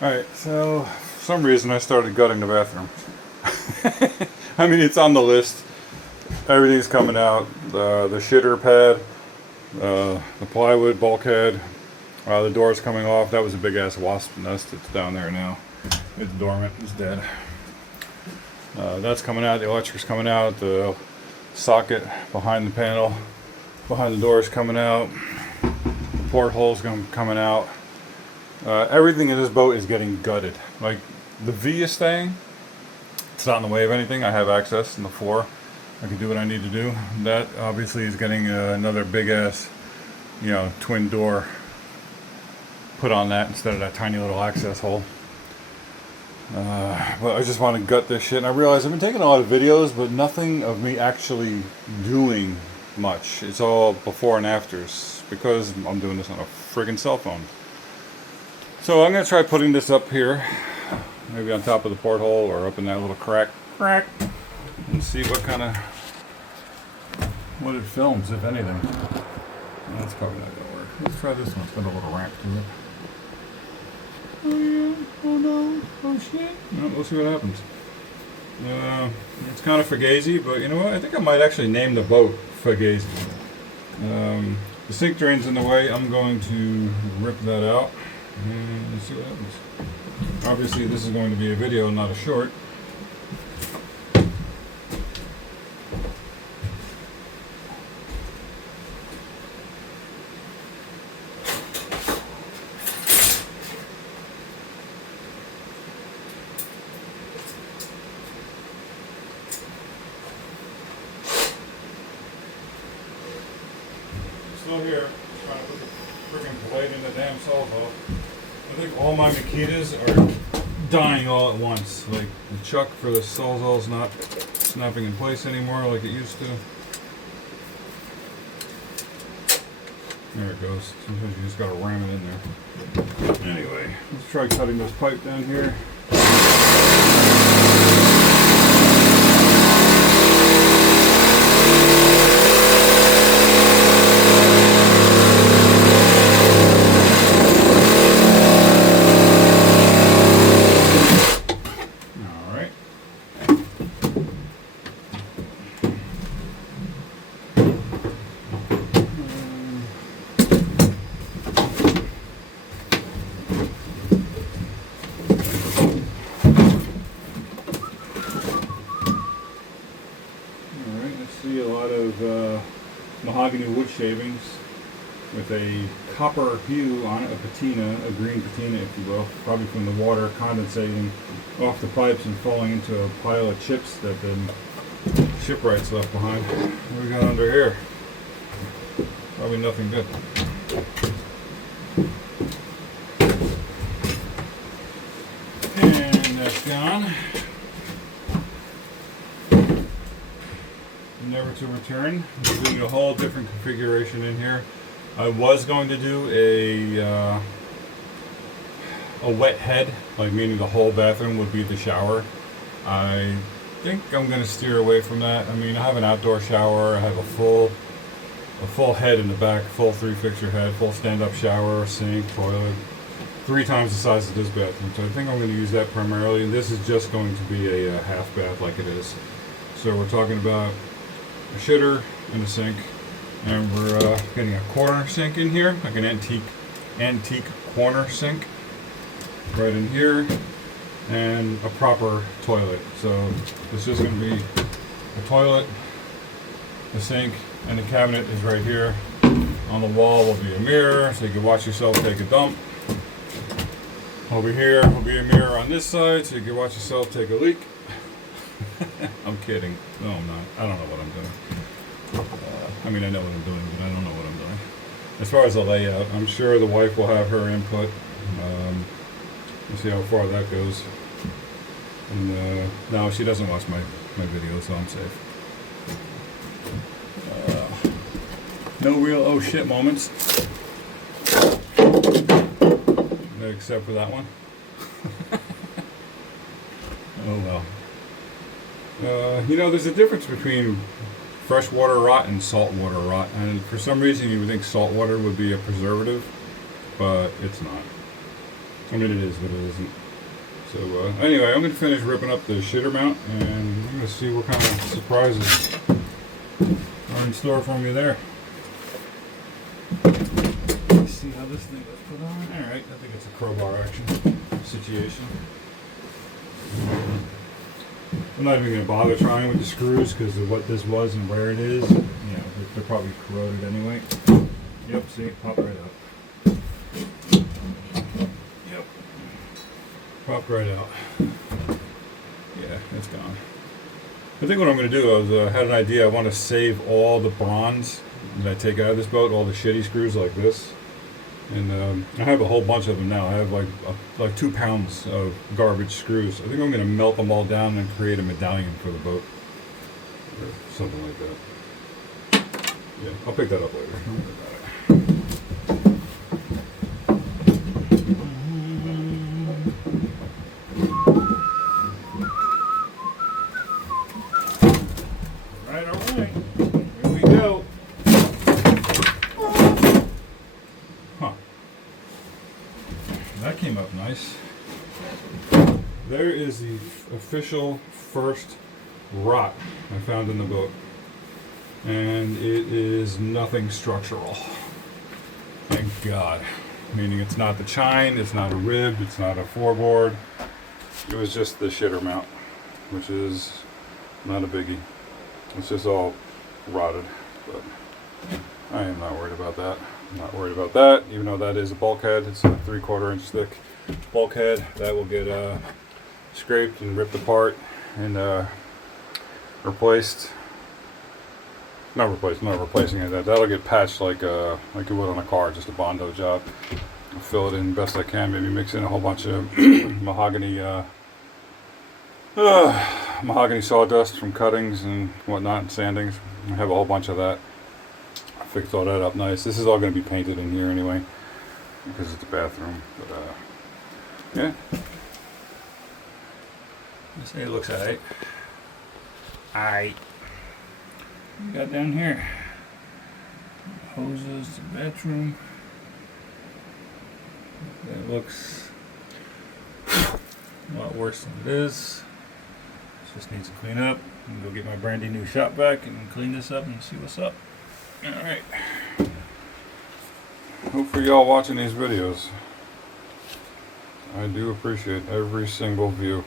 Alright, so for some reason I started gutting the bathroom. I mean, it's on the list. Everything's coming out. The shitter pad, the plywood bulkhead, the door's coming off. That was a big ass wasp nest. It's down there now. It's dormant. It's dead. That's coming out. The electric's coming out. The socket behind the panel, behind the door is coming out. The porthole's coming out. Everything in this boat is getting gutted. Like the V is staying. It's not in the way of anything. I have access in the floor. I can do what I need to do. That obviously is getting another big ass, twin door put on that instead of that tiny little access hole. But I just want to gut this shit. And I realize I've been taking a lot of videos, but nothing of me actually doing much. It's all before and afters because I'm doing this on a friggin' cell phone. So I'm going to try putting this up here, maybe on top of the porthole or up in that little crack, and see what it films, if anything. That's probably not going to work. Let's try this one. It's got a little ramp to it. Oh yeah, oh no, oh shit. Well, we'll see what happens. It's kind of fugazi, but you know what? I think I might actually name the boat Fugazi. The sink drain's in the way. I'm going to rip that out and see what happens. Obviously, this is going to be a video, not a short. Still here, trying to put the friggin' blade in the damn sawzall. I think all my Makitas are dying all at once. Like the chuck for the sawzall's not snapping in place anymore like it used to. There it goes. Sometimes you just gotta ram it in there. Anyway, let's try cutting this pipe down here. See a lot of mahogany wood shavings with a copper hue on it, a patina, a green patina if you will, probably from the water condensating off the pipes and falling into a pile of chips that the shipwrights left behind. What do we got under here? Probably nothing good. And that's gone. Never to return. We're doing a whole different configuration in here. I was going to do a wet head, like meaning the whole bathroom would be the shower. I think I'm going to steer away from that. I mean, I have an outdoor shower. I have a full head in the back, full 3-fixture head, full stand-up shower, sink, toilet, 3 times the size of this bathroom. So I think I'm going to use that primarily. And this is just going to be a half bath like it is. So we're talking about a shitter and a sink, and we're getting a corner sink in here, like an antique corner sink right in here, and a proper toilet. So this is going to be a toilet, the sink, and the cabinet is right here. On the wall will be a mirror so you can watch yourself take a dump. Over here will be a mirror on this side so you can watch yourself take a leak. I'm kidding. No, I'm not. I don't know what I'm doing. I mean, I know what I'm doing, but I don't know what I'm doing. As far as the layout, I'm sure the wife will have her input. We'll see how far that goes. And no, she doesn't watch my videos, so I'm safe. No real oh shit moments. Except for that one. Oh well. There's a difference between freshwater rot and saltwater rot, and for some reason you would think saltwater would be a preservative, but it's not. I mean, it is, but it isn't. So anyway, I'm going to finish ripping up the shitter mount, and I'm going to see what kind of surprises are in store for me there. Let's see how this thing was put on. Alright, I think it's a crowbar action situation. I'm not even going to bother trying with the screws because of what this was and where it is. You know, they're probably corroded anyway. Yep, see, it popped right out. Yep. Popped right out. Yeah, it's gone. I think what I'm going to do, I had an idea. I want to save all the bronze that I take out of this boat, all the shitty screws like this. And I have a whole bunch of them now. I have like 2 pounds of garbage screws. I think I'm going to melt them all down and create a medallion for the boat. Or something like that. Yeah, I'll pick that up later. Don't worry about it. Alright. Here we go. Huh. That came up nice. There is the official first rot I found in the boat. And it is nothing structural. Thank God. Meaning it's not the chine, it's not a rib, it's not a floorboard. It was just the shitter mount, which is not a biggie. It's just all rotted. But I am not worried about that. I'm not worried about that, even though that is a bulkhead. It's a 3/4 inch thick bulkhead. That will get scraped and ripped apart and replaced. Not replacing it. That'll get patched like you would on a car, just a Bondo job. I'll fill it in best I can. Maybe mix in a whole bunch of mahogany sawdust from cuttings and whatnot, and sandings. I have a whole bunch of that. I fixed all that up nice. This is all going to be painted in here anyway, because it's a bathroom. But yeah, I say it looks alright. Alright. We got down here hoses to the bathroom. That looks a lot worse than it is. Just needs to clean up. I'm gonna go get my brandy new shop vac and clean this up and see what's up. Alright. Hope for y'all watching these videos. I do appreciate every single view.